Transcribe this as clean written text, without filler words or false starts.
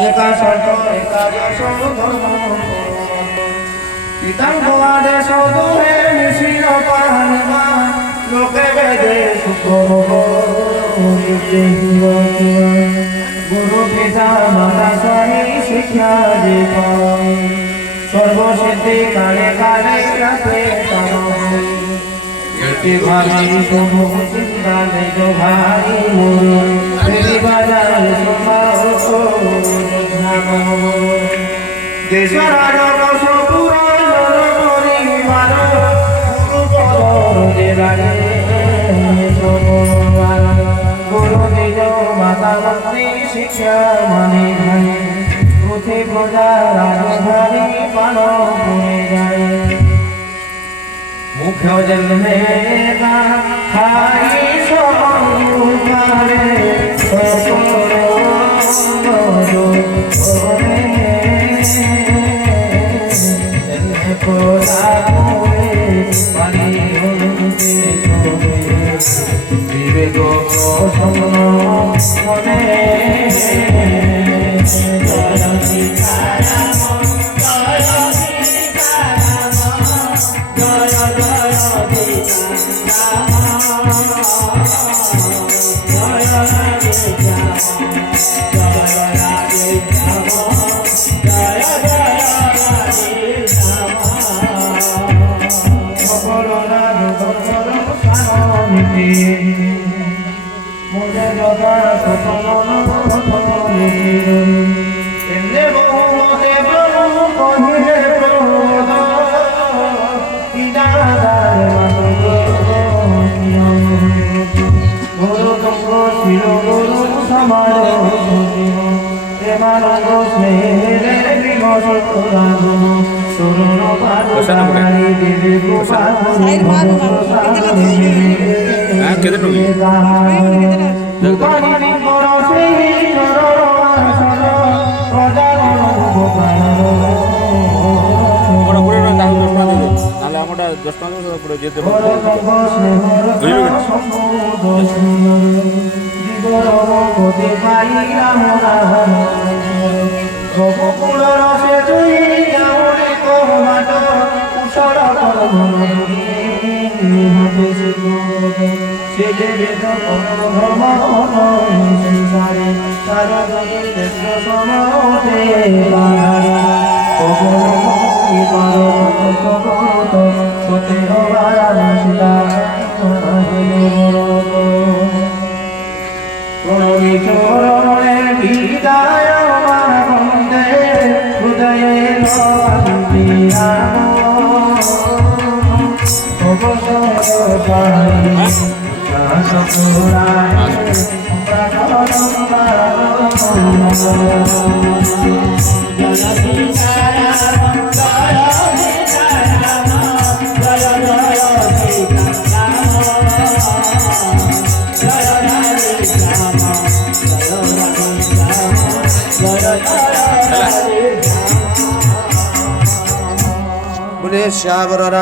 একাশত একাদশ ধর্ম পিতাঙ্গবাদে সদুহে মিশিল পাহানমা লোকে বেদে সুখ গুরু পিতা মাতা স্বামী শিক্ষা দিত সর্বসিদ্ধি কালে কালে রাখে ভাবি শুভ চিন্তা নিজ ভাই বাজার দেশরাজ গুরু নিজ মাতা মন্ত্রী শিক্ষা মানে ভাই পুঁথি প্রজা রাজধানী পালন করে যায় মুখ্য জন্মে খাই সমারে বিবেক মনে মুঝে জগা সতমন এমনে বহুমতে প্রভু কহিলে প্রবোধ পিতাদার মানব গুরু তঙ্গ শির গুরু সমাজ প্রেমানন্দ স্নেহে বিমল রাজন সুরণ পারি দেবী গোপাল श्यावर राम